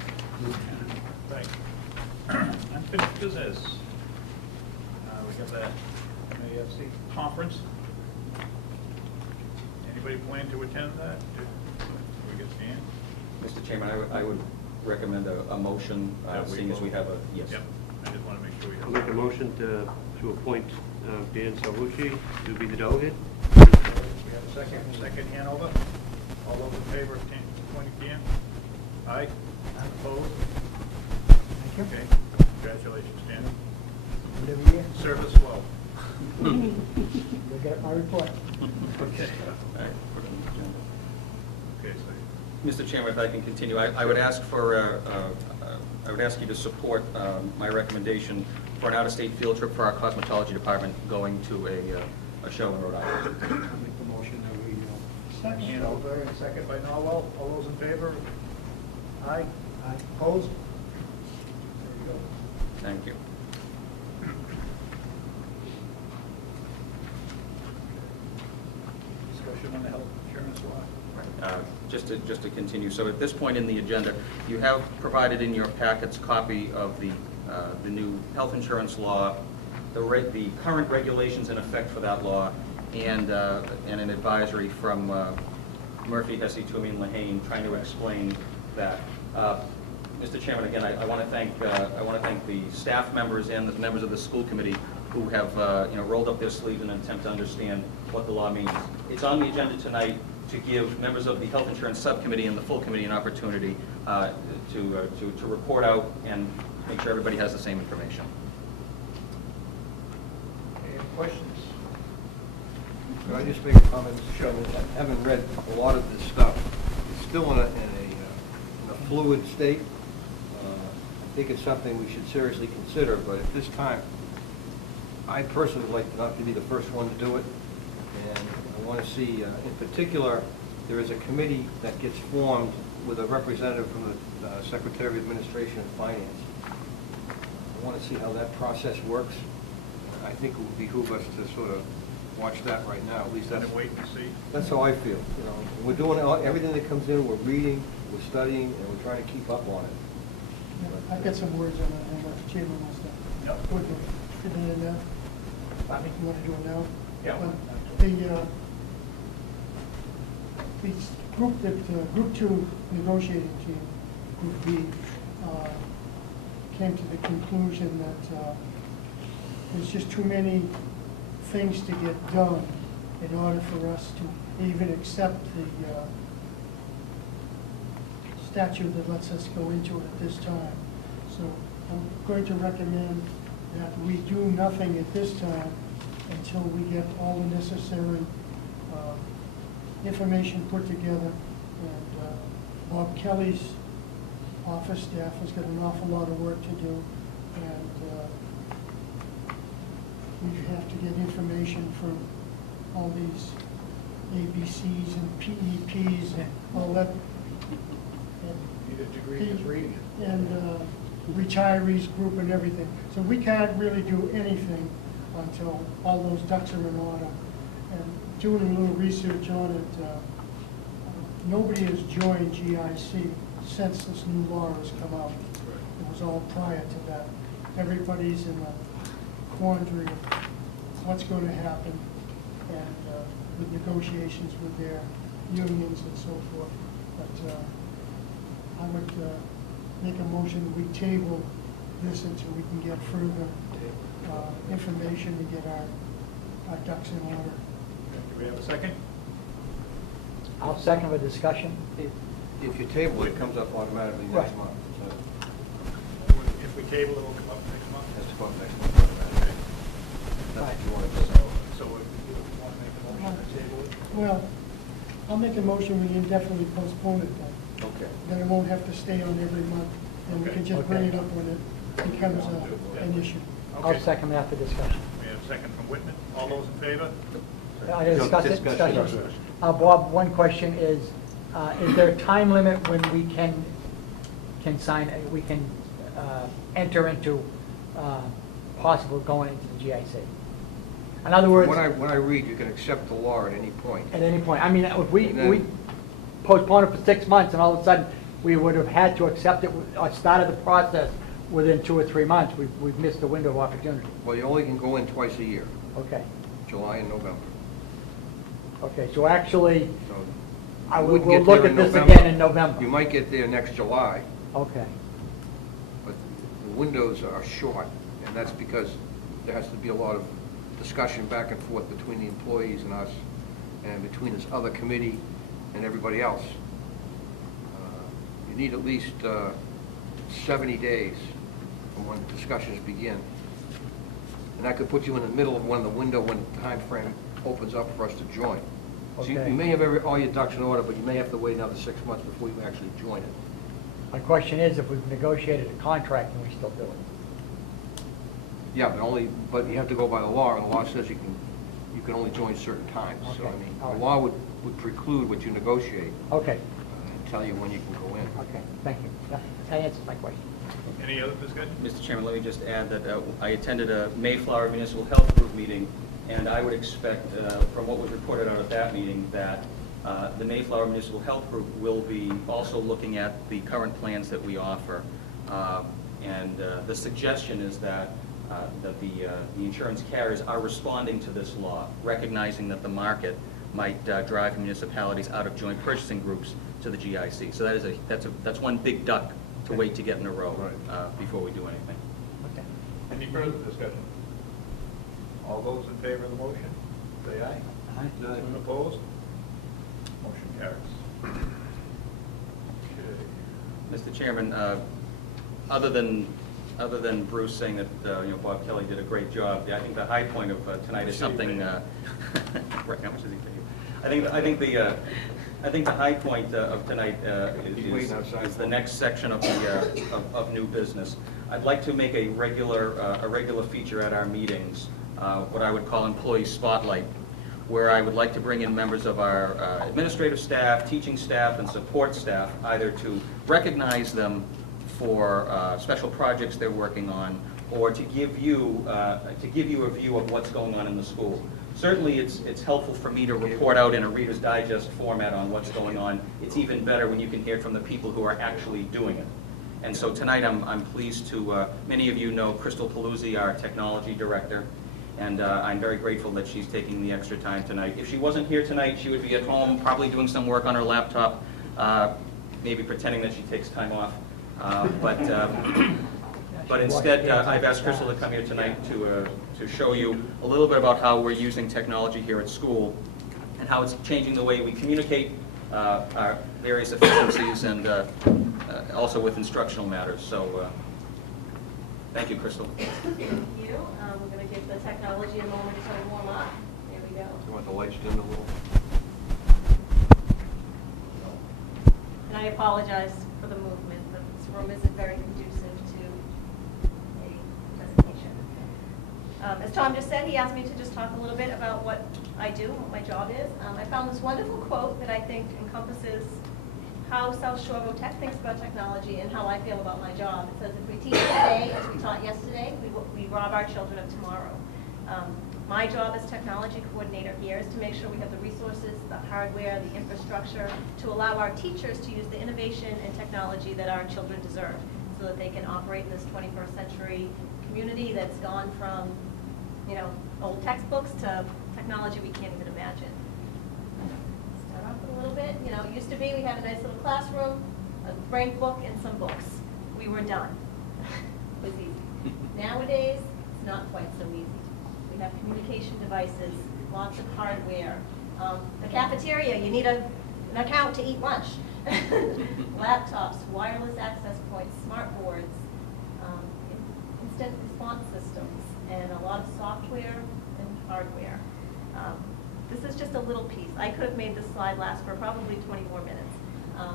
Thanks. Unfinished business. We have that MAFC conference. Anybody plan to attend that? We get Stan? Mr. Chairman, I would recommend a motion, seeing as we have a, yes. Yep. I just want to make sure we I'll have. make a motion to appoint Dan Salvucci to be the delegate. We have a second Hanover. All those in favor of appointing Dan? Aye? Opposed? Thank you. Okay. Congratulations, Jan. Every year, Service well. you'll get my report. Okay. All right, put it on the agenda. Okay, so Mr. Chairman, if I can continue, I would ask for, I would ask you to support my recommendation for an out-of-state field trip for our cosmetology department going to a show in Rhode Island. Make the motion that we, Second. Hanover, and second by Norwell. All those in favor? Aye. Aye. Opposed? There you go. Thank you. Discussion on the health insurance law. Just to continue, so at this point in the agenda, you have provided in your packets copy of the new health insurance law, the current regulations in effect for that law, and an advisory from Murphy, Hesse, Toomey, and Lehane trying to explain that. Mr. Chairman, again, I want to thank the staff members and the members of the school committee who have rolled up their sleeves in an attempt to understand what the law means. It's on the agenda tonight to give members of the health insurance subcommittee and the full committee an opportunity to report out and make sure everybody has the same information. Any questions? Could I just make a comment, Mr. Chairman? I haven't read a lot of this stuff. It's still in a fluid state. I think it's something we should seriously consider, but at this time, I personally would like not to be the first one to do it. And I want to see, in particular, there is a committee that gets formed with a representative from the Secretary of Administration and Finance. I want to see how that process works. I think it would behoove us to sort of watch that right now. At least that's, Wait and see. that's how I feel. You know, we're doing everything that comes in. We're reading, we're studying, and we're trying to keep up on it. I've got some words on it, and what the chairman wants to. Yep. Go ahead. Fit it in now. I think you want to do it now? Yeah. The Group 2 negotiating team, Group B, came to the conclusion that there's just too many things to get done in order for us to even accept the statute that lets us go into it at this time. So I'm going to recommend that we do nothing at this time until we get all the necessary information put together. And Bob Kelly's office staff has got an awful lot of work to do. And we have to get information from all these ABCs and PEPs and all that. Need a degree in just reading it. And retirees group and everything. So we can't really do anything until all those ducks are in order. And doing a little research on it, nobody has joined GIC since this new law has come out. It was all prior to that. Everybody's in a quandary of what's going to happen, and with negotiations with their unions and so forth. But I would make a motion that we table this until we can get further information and get our ducks in order. Do we have a second? I'll second the discussion. If you table it, it comes up automatically next Right. month. So If we table it, will come up next month. that's to come up next month. Okay. That's what you want to do. So if you want to make a motion to table it? Well, I'll make a motion we indefinitely postpone it then. Okay. Then it won't have to stay on every month, and we can just bring it Okay. up when it becomes an issue. I'll Okay. second that for discussion. We have a second from Whitman. All those in favor? Discuss it? Discussion. Discussion. Bob, one question is there a time limit when we can sign, we can enter into possible going into the GIC? In other words, When I read, you can accept the law at any point. at any point, I mean, if we And then- postpone it for 6 months and all of a sudden we would have had to accept it or started the process within 2 or 3 months, we've missed the window of opportunity. Well, you only can go in twice a year, Okay, July and November. okay, so actually, So I you will, wouldn't we'll get look there at this November. again in November. You might get there next July, Okay, but the windows are short, and that's because there has to be a lot of discussion back and forth between the employees and us, and between this other committee and everybody else. You need at least 70 days from when discussions begin. And that could put you in the middle of the window when the time frame opens up for us to join. So you Okay. may have all your ducks in order, but you may have to wait another 6 months before you actually join it. My question is, if we've negotiated a contract, can we still do it? Yeah, but you have to go by the law, and the law says you can only join certain times. So, I Okay. mean, All the right. law would prelude what you negotiate Okay, and tell you when you can go in. okay, thank you. That answers my question. Any other discussion? Mr. Chairman, let me just add that I attended a Mayflower Municipal Health Group meeting, and I would expect, from what was reported out at that meeting, that the Mayflower Municipal Health Group will be also looking at the current plans that we offer. And the suggestion is that the insurance carriers are responding to this law, recognizing that the market might drive municipalities out of joint purchasing groups to the GIC. So that's one big duck to wait to get in a row before we do anything. Okay. Any further discussion? All those in favor of the motion, say aye. Aye. Anyone opposed? Motion carries. Okay. Mr. Chairman, other than Bruce saying that Bob Kelly did a great job, I think the high point of tonight is something. Right, how much does he pay you? I think the high point of tonight is the next section of of new business. I'd like to make a regular feature at our meetings, what I would call employee spotlight, where I would like to bring in members of our administrative staff, teaching staff, and support staff, either to recognize them for special projects they're working on, or to give you a view of what's going on in the school. Certainly, it's helpful for me to report out in a Reader's Digest format on what's going on. It's even better when you can hear from the people who are actually doing it. And so tonight, I'm pleased to, many of you know Crystal Paluzzi, our technology director, and I'm very grateful that she's taking the extra time tonight. If she wasn't here tonight, she would be at home, probably doing some work on her laptop, maybe pretending that she takes time off. But instead, I've asked Crystal to come here tonight to show you a little bit about how we're using technology here at school and how it's changing the way we communicate our various efficiencies and also with instructional matters. So thank you, Crystal. Thank you. We're going to give the technology a moment to warm up. There we go. You want the lights dimmed a little? And I apologize for the movement. This room isn't very conducive to a presentation. As Tom just said, he asked me to just talk a little bit about what I do, what my job is. I found this wonderful quote that I think encompasses how South Shore Tech thinks about technology and how I feel about my job. It says, if we teach today as we taught yesterday, we rob our children of tomorrow. My job as technology coordinator here is to make sure we have the resources, the hardware, the infrastructure to allow our teachers to use the innovation and technology that our children deserve so that they can operate in this 21st century community that's gone from, old textbooks to technology we can't even imagine. Start off with a little bit. It used to be we had a nice little classroom, a frank book, and some books. We were done. It was easy. Nowadays, it's not quite so easy. We have communication devices, lots of hardware. The cafeteria, you need an account to eat lunch. Laptops, wireless access points, smart boards, instant response systems, and a lot of software and hardware. This is just a little piece. I could have made this slide last for probably 20 more minutes.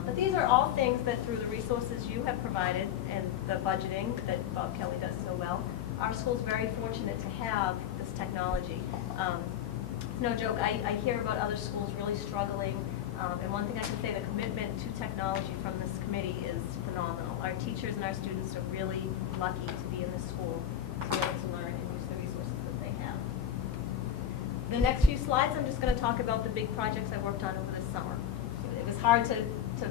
But these are all things that through the resources you have provided and the budgeting that Bob Kelly does so well, our school's very fortunate to have this technology. It's no joke, I hear about other schools really struggling, and one thing I can say, the commitment to technology from this committee is phenomenal. Our teachers and our students are really lucky to be in this school, to be able to learn and use the resources that they have. The next few slides, I'm just going to talk about the big projects I worked on over the summer. It was hard to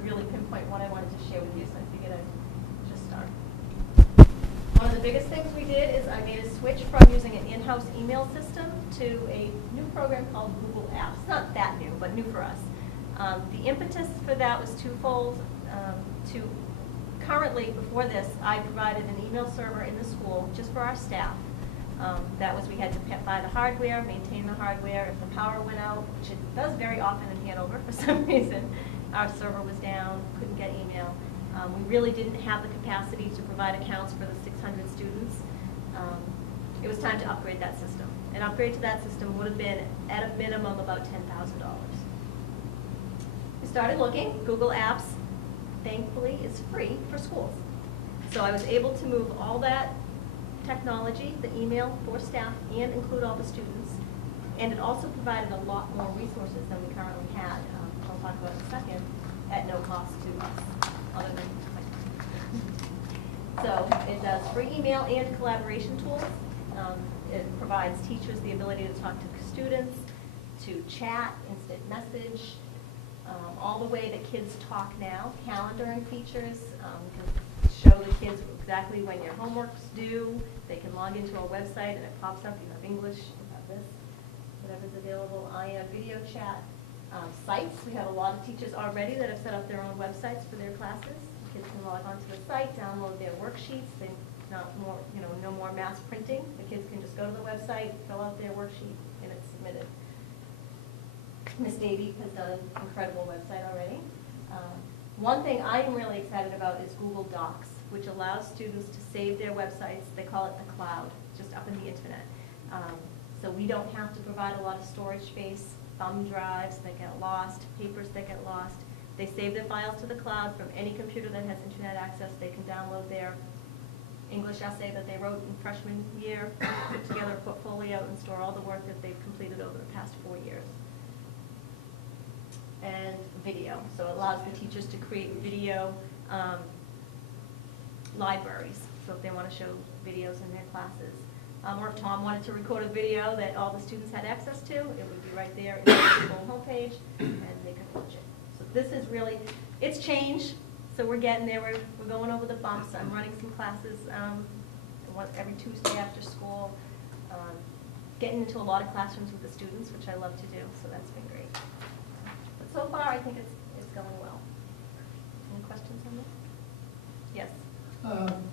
really pinpoint what I wanted to share with you, so I figured I'd just start. One of the biggest things we did is I made a switch from using an in-house email system to a new program called Google Apps. It's not that new, but new for us. The impetus for that was twofold. Currently, before this, I provided an email server in the school just for our staff. That was, we had to buy the hardware, maintain the hardware. If the power went out, which it does very often in Hanover for some reason, our server was down, couldn't get email. We really didn't have the capacity to provide accounts for the 600 students. It was time to upgrade that system. An upgrade to that system would have been, at a minimum, about $10,000. We started looking. Google Apps, thankfully, is free for schools. So I was able to move all that technology, the email for staff, and include all the students. And it also provided a lot more resources than we currently had. I'll talk about in a second, at no cost to us, other than so it does free email and collaboration tools. It provides teachers the ability to talk to students, to chat, instant message, all the way that kids talk now, calendaring features, can show the kids exactly when your homework's due. They can log into our website and it pops up, you have English, you have this, whatever's available. I have video chat. Sites, we have a lot of teachers already that have set up their own websites for their classes. Kids can log onto the site, download their worksheets. They no more mass printing. The kids can just go to the website, fill out their worksheet, and it's submitted. Miss Davy has done an incredible website already. One thing I am really excited about is Google Docs, which allows students to save their websites. They call it the cloud, just up in the internet. So we don't have to provide a lot of storage space, thumb drives that get lost, papers that get lost. They save their files to the cloud from any computer that has internet access. They can download their English essay that they wrote in freshman year, put together a portfolio, and store all the work that they've completed over the past 4 years. And video, so it allows the teachers to create video libraries, so if they want to show videos in their classes. Or if Tom wanted to record a video that all the students had access to, it would be right there in the school homepage, and they could watch it. So this is really, it's changed, so we're getting there. We're going over the bumps. I'm running some classes every Tuesday after school, getting into a lot of classrooms with the students, which I love to do, so that's been great. But so far, I think it's going well. Any questions on this? Yes?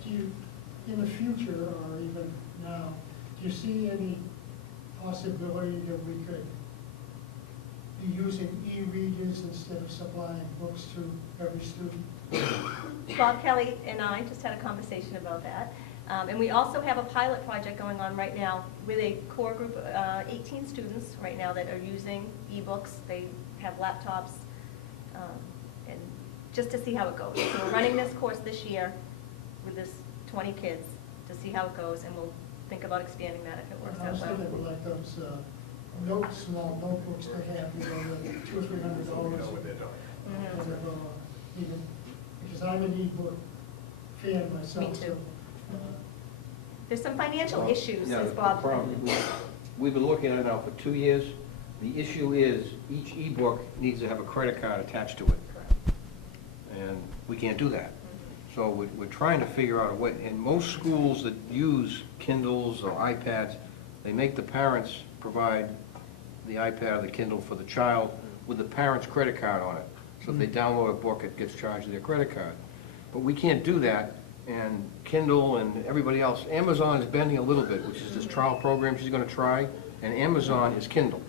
Do you, in the future, or even now, do you see any possibility that we could be using e-readers instead of supplying books to every student? Bob Kelly and I just had a conversation about that. And we also have a pilot project going on right now with a core group of 18 students right now that are using e-books. They have laptops, and just to see how it goes. So we're running this course this year with this 20 kids to see how it goes, and we'll think about expanding that if it works I was out well. thinking like those small notebooks they have, the $200 or $300. Even, because I'm an e-book fan myself. Me too. So, There's some financial issues, Yeah, as the Bob problem- said. We've been looking at it now for 2 years. The issue is each e-book needs to have a credit card attached to it. And we can't do that. So we're trying to figure out a way. And most schools that use Kindles or iPads, they make the parents provide the iPad or the Kindle for the child with the parent's credit card on it. So if they download a book, it gets charged to their credit card. But we can't do that, and Kindle and everybody else, Amazon is bending a little bit, which is this trial program she's gonna try, and Amazon is Kindle.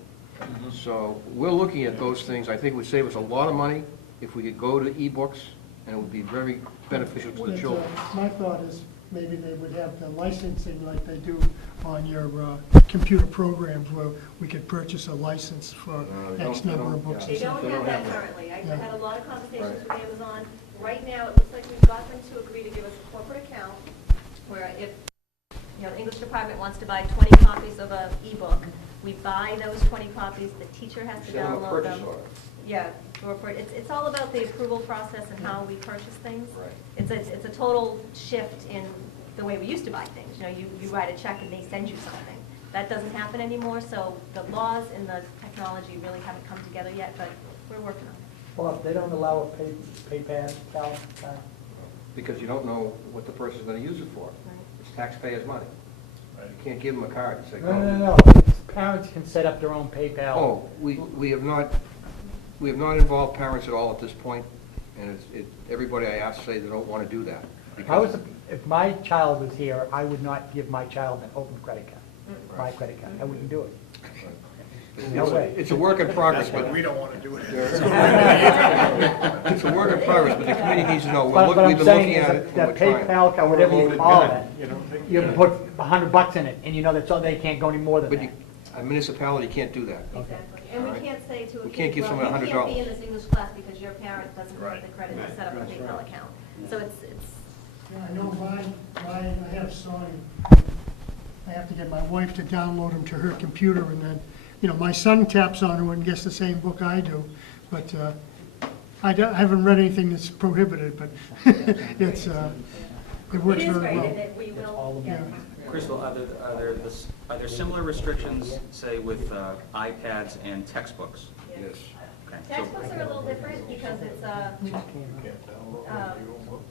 So we're looking at those things. I think it would save us a lot of money if we could go to e-books, and it would be very beneficial to the But, children. my thought is maybe they would have the licensing like they do on your computer programs where we could purchase a license for they X don't- number of books. They don't They have don't that have that. currently. I've Yeah. had a lot of conversations with Right. Amazon. Right now, it looks like we've got them to agree to give us a corporate account where if, the English department wants to buy 20 copies of an ebook, we buy those 20 copies, the teacher has to Send them a download purchase them. order. Yeah, it's all about the approval process and how we purchase things. Right. It's a total shift in the way we used to buy things. You write a check and they send you something. That doesn't happen anymore, so the laws and the technology really haven't come together yet, but we're working on it. Well, if they don't allow a PayPal, Because you don't know what the person's gonna use it for. It's taxpayers' money. You can't give them a card and say, go. no. Parents can set up their own PayPal. Oh, we have not involved parents at all at this point, and everybody I ask say they don't want to do that. If my child was here, I would not give my child an open credit card, my credit card. I wouldn't do it. No way. It's a work in progress, but we don't want to do it. it's a work in progress, but the committee needs to know. But what We've I'm been saying looking is at it, that and we're trying. PayPal or whatever you call it, You you put $100 in it, and you know that's all, they can't go any more than But that. a municipality can't do that. Exactly. And we can't say to a We kid, can't give well, someone you can't be $100. in this English class because your parent doesn't have the credit to set up a PayPal account. So it's, Yeah, I know mine, I have Sony. I have to get my wife to download them to her computer, and then, you know, my son taps on it and gets the same book I do, but I haven't read anything that's prohibited, but it works it is very great, well. and it, we will get it. Crystal, are there similar restrictions, say, with iPads and textbooks? Yes. Okay. Textbooks are a little different because it's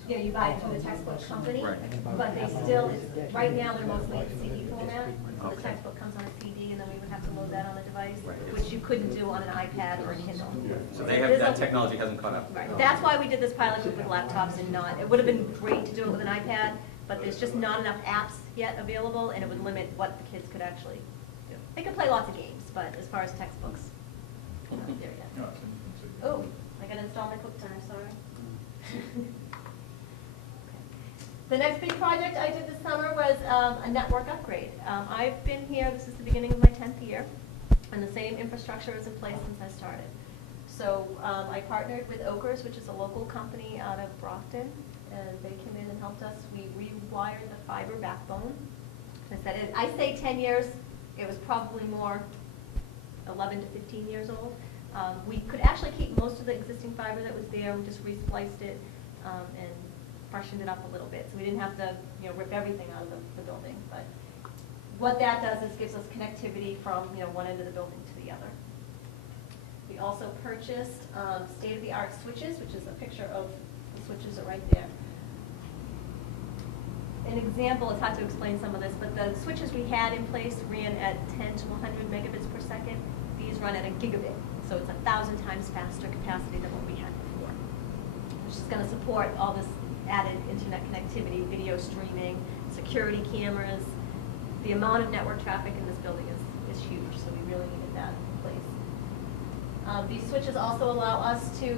you know, you buy it from the textbook company, Right. but they still, right now, they're mostly in CD format. So the Okay. textbook comes on a CD, and then we would have to load that on the device, Right. which you couldn't do on an iPad or a Kindle. So they have, that technology hasn't caught up? Right, that's why we did this pilot group with laptops and not, it would have been great to do it with an iPad, but there's just not enough apps yet available, and it would limit what the kids could actually do. They could play lots of games, but as far as textbooks, not there yet. Oh, I gotta install my quick time, sorry. The next big project I did this summer was a network upgrade. I've been here, this is the beginning of my 10th year, and the same infrastructure is in place since I started. So I partnered with Oakers, which is a local company out of Brockton, and they came in and helped us. We rewired the fiber backbone. I say 10 years, it was probably more 11 to 15 years old. We could actually keep most of the existing fiber that was there. We just re-spliced it and freshened it up a little bit. So we didn't have to, you know, rip everything out of the building. But what that does is gives us connectivity from, you know, one end of the building to the other. We also purchased state-of-the-art switches, which is a picture of the switches are right there. An example, it's hard to explain some of this, but the switches we had in place ran at 10 to 100 megabits per second. These run at a gigabit, so it's 1,000 times faster capacity than what we had before, which is going to support all this added internet connectivity, video streaming, security cameras. The amount of network traffic in this building is huge, so we really needed that in place. These switches also allow us to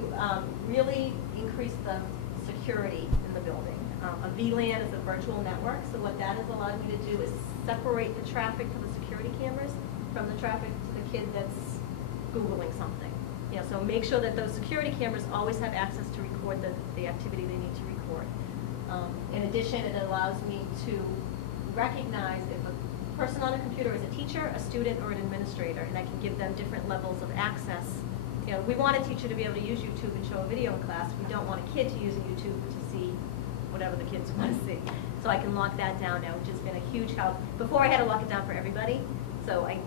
really increase the security in the building. A VLAN is a virtual network, so what that has allowed me to do is separate the traffic to the security cameras from the traffic to the kid that's Googling something. You know, so make sure that those security cameras always have access to record the activity they need to record. In addition, it allows me to recognize if a person on a computer is a teacher, a student, or an administrator, and I can give them different levels of access. You know, we want a teacher to be able to use YouTube and show a video in class. We don't want a kid to use YouTube to see whatever the kids want to see. So I can lock that down now, which has been a huge help. Before I had to lock it down for everybody, so I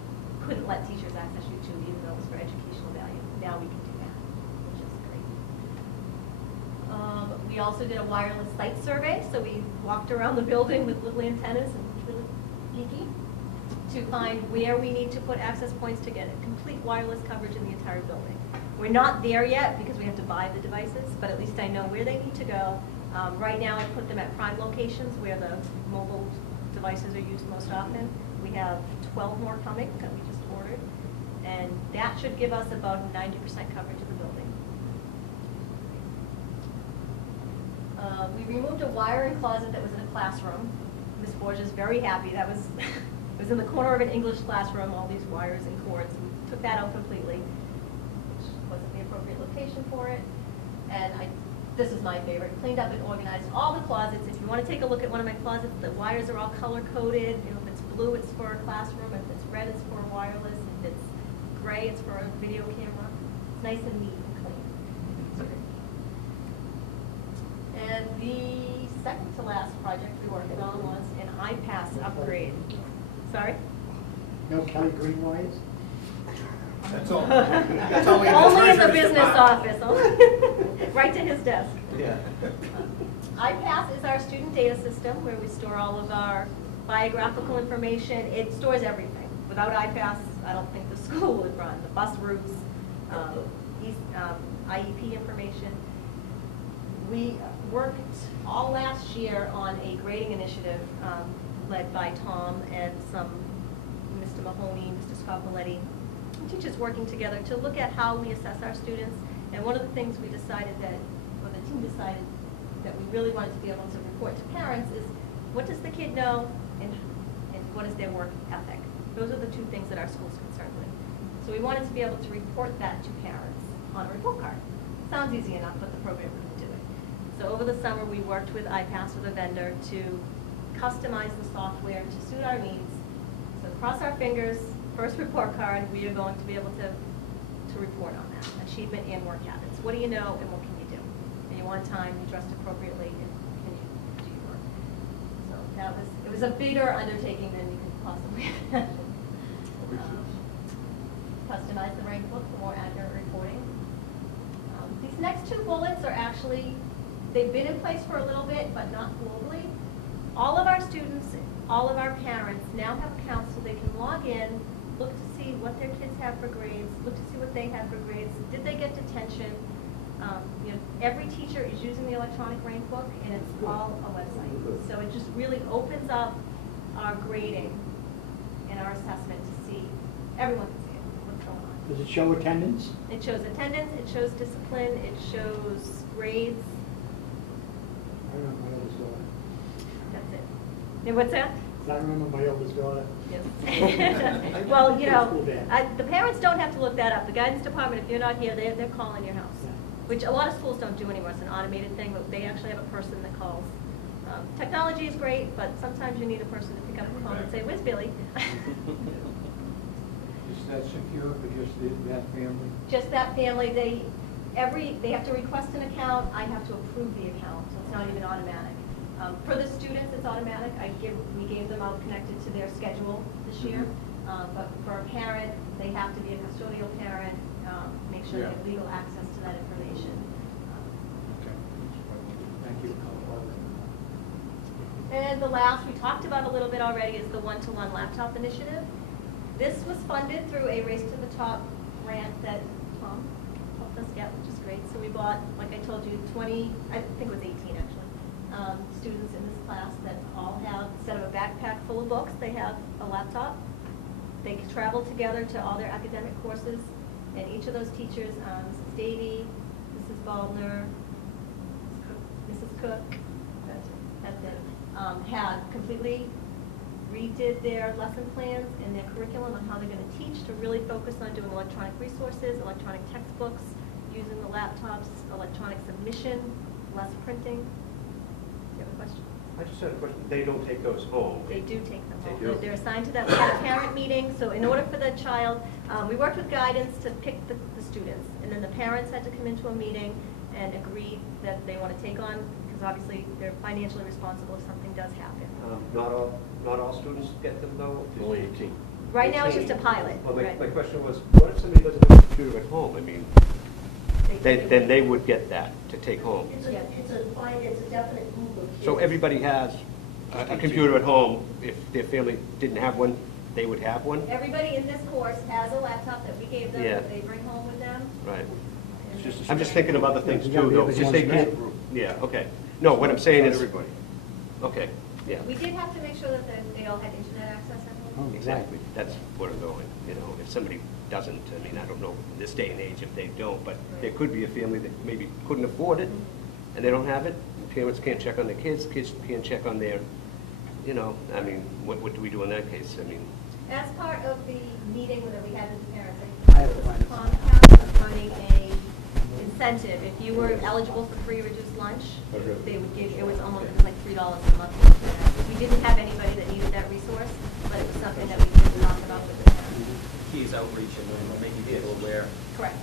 couldn't let teachers access YouTube even though it was for educational value. Now we can do that, which is great. We also did a wireless site survey, so we walked around the building with little antennas, and it was really geeky, to find where we need to put access points to get a complete wireless coverage in the entire building. We're not there yet because we have to buy the devices, but at least I know where they need to go. Right now, I put them at prime locations where the mobile devices are used most often. We have 12 more coming that we just ordered, and that should give us about 90% coverage of the building. We removed a wiring closet that was in a classroom. Ms. Borges is very happy. That was it was in the corner of an English classroom, all these wires and cords. We took that out completely, which wasn't the appropriate location for it. And this is my favorite, cleaned up and organized all the closets. If you want to take a look at one of my closets, the wires are all color-coded. You know, if it's blue, it's for a classroom. If it's red, it's for a wireless. If it's gray, it's for a video camera. It's nice and neat and clean. And the second to last project we worked on was an iPass upgrade. Sorry? No Kelly Green wires? That's all. That's all we have. Only in the business office, right to his desk. Yeah. iPass is our student data system where we store all of our biographical information. It stores everything. Without iPass, I don't think the school would run. The bus routes, IEP information. We worked all last year on a grading initiative led by Tom and some Mr. Mahoney, Mr. Scopoletti, teachers working together to look at how we assess our students. And one of the things we decided that, or the team decided that we really wanted to be able to report to parents is, what does the kid know and what is their work ethic? Those are the two things that our school's concerned with. So we wanted to be able to report that to parents on a report card. Sounds easy enough, but the program couldn't do it. So over the summer, we worked with iPass, with a vendor, to customize the software to suit our needs. So cross our fingers, first report card, we are going to be able to report on that, achievement and work habits. What do you know and what can you do? And you want time, you dressed appropriately, and can you do your work? So that was, it was a bigger undertaking than you could possibly imagine. Customize the rank book for more accurate reporting. These next two bullets are actually, they've been in place for a little bit, but not globally. All of our students, all of our parents now have accounts so they can log in, look to see what their kids have for grades, look to see what they have for grades. Did they get detention? Every teacher is using the electronic rank book, and it's all a website. So it just really opens up our grading and our assessment to see, everyone can see it, what's going on. Does it show attendance? It shows attendance, it shows discipline, it shows grades. I remember my oldest daughter. That's it. And what's that? I remember my oldest daughter. Yes. Well, the parents don't have to look that up. The guidance department, if you're not here, they're calling your house. Yeah. Which a lot of schools don't do anymore. It's an automated thing, but they actually have a person that calls. Technology is great, but sometimes you need a person to pick up the phone and say, "Where's Billy?" Is that secure for just that family? Just that family. They have to request an account. I have to approve the account, so it's not even automatic. For the students, it's automatic. We gave them out connected to their schedule this year. But for a parent, they have to be a custodial parent, make sure they have legal access to that information. Thank you. And the last, we talked about a little bit already, is the one-to-one laptop initiative. This was funded through a Race to the Top grant that Tom helped us get, which is great. So we bought, like I told you, 20, I think it was 18 actually, students in this class that all have, instead of a backpack full of books, they have a laptop. They can travel together to all their academic courses, and each of those teachers, Mrs. Davey, Mrs. Baldner, Mrs. Cook, that's it, had completely redid their lesson plans and their curriculum on how they're going to teach, to really focus on doing electronic resources, electronic textbooks, using the laptops, electronic submission, less printing. Do you have a question? I just had a question. They don't take those home. They do take them They home. do? They're assigned to that. We had a parent meeting, so in order for the child, we worked with guidance to pick the students, and then the parents had to come into a meeting and agree that they want to take on, because obviously they're financially responsible if something does happen. Not all students get them though? Only 18. Right now, it's just a pilot. Well, right. my question was, what if somebody doesn't have a computer at home? I mean, then they would get that to take home. It's a definite group of kids. So everybody has a computer at home. If their family didn't have one, they would have one? Everybody in this course has a laptop that we gave them, Yeah. that they bring home with them. Right. And I'm just thinking of other things Yeah, too, we though. have Just one they special get- group. Yeah, okay. No, what I'm saying is. Everybody. Okay, yeah. We did have to make sure that they all had internet access at home. Oh, Exactly, that's where I'm going, you know, if somebody doesn't, I mean, I don't know in this day and age if they don't, but there could be a family that maybe couldn't afford it, and they don't have it, and parents can't check on their kids can't check on their, you know, I mean, what do we do in that case? I mean, As part of the meeting that we had with the parents, I I have a think question. Comcast was running a incentive. If you were eligible for free reduced lunch, they would give, it was almost like $3 a month. We didn't have anybody that needed that resource, but it was something that we could talk about with the parents. Key is outreach and making people aware. Correct.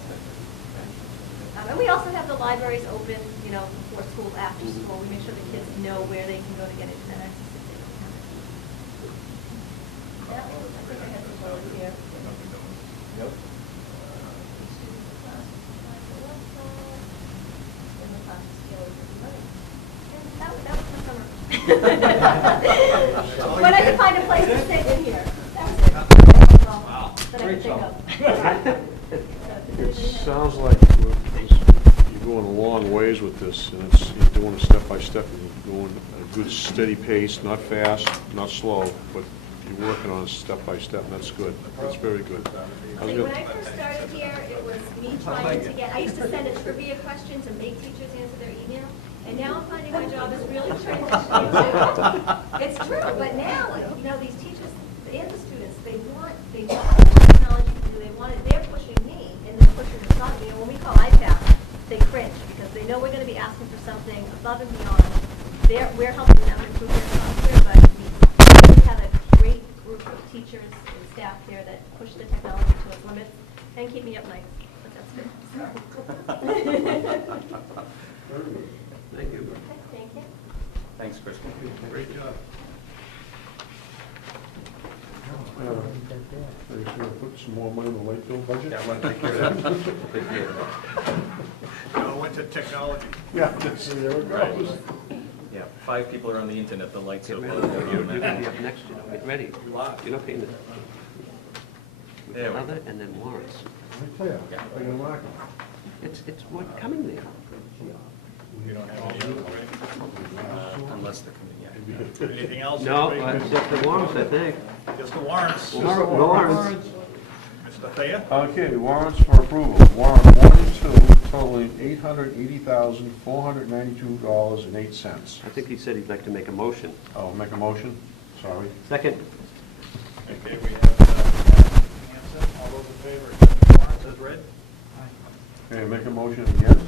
And we also have the libraries open, you know, before school, after school. We make sure the kids know where they can go to get internet access if they don't have it. Yeah, I think I had some photos here. Yep. When I could find a place to sit in here. That was it. Wow. That I could think of. It sounds like you're going a long ways with this, and you're doing it step by step, and you're going at a good steady pace, not fast, not slow, but you're working on it step by step, and that's good. That's very good. I was See, when I gonna- first started here, it was me trying to get, I used to send a trivia question to make teachers answer their email, and now I'm finding my job is really transitioning to, it's true, but now, you know, these teachers and the students, they want technology to do, they're pushing me, and they're pushing the not me, and when we call iPad, they cringe, because they know we're gonna be asking for something above and beyond. We're helping them improve their software, but we have a great group of teachers and staff here that push the technology to its limits and keep me up nights, but that's good. Thank you. Okay, thank you. Thanks, Kristen. Great job. Are you gonna put some more money in the Lakeville budget? Yeah, I want to take care of that. Take care of that. Now, went to technology. Yeah, there it goes. Yeah, 5 people are on the internet, the lights Get are ready. on. You're gonna be up next, you know, get ready. You're not paying the... There we go. Other, and then warrants. Right there. Are you gonna mark it? It's what coming there. You don't have any other way. Unless the committee, yeah. Anything else? No, anybody? except the warrants, I think. Just the warrants. Warrants. Mr. Thayer? Okay, warrants for approval. Warrant 1 and 2 totaling $880,492.08. I think he said he'd like to make a motion. Oh, make a motion? Sorry. Second. Okay, we have Hanson. All those in favor, accept the warrants as read? Okay, make a motion again.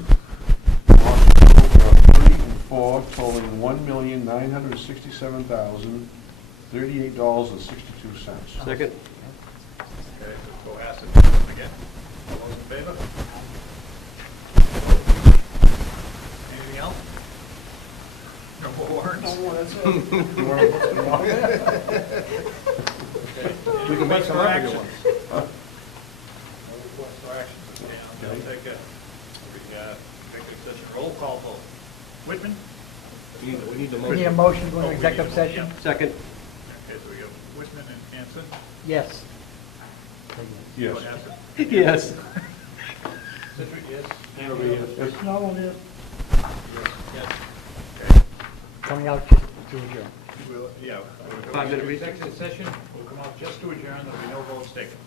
Warrants 3 and 4 totaling $1,967,038.62. Second. Okay, so Cohasset again. All those in favor? Anything else? No more warrants? No more, that's it. You wanna put some more? Okay. Any We can make requests some for other action? ones. No requests for action, Mr. Allen. I'll take a executive session roll call vote. Whitman? We need the We need a motion. motion to go Oh, into we executive need a session? motion. Second. Okay, so we have Whitman and Hanson. Yes. Yes. Cohasset. Yes. Citric, yes. Yes. No one is. Yes. Okay. Coming out just to adjourn. We'll, yeah. we'll go 5-minute into recess. Executive session, we'll come out just to adjourn, there'll be no votes taken.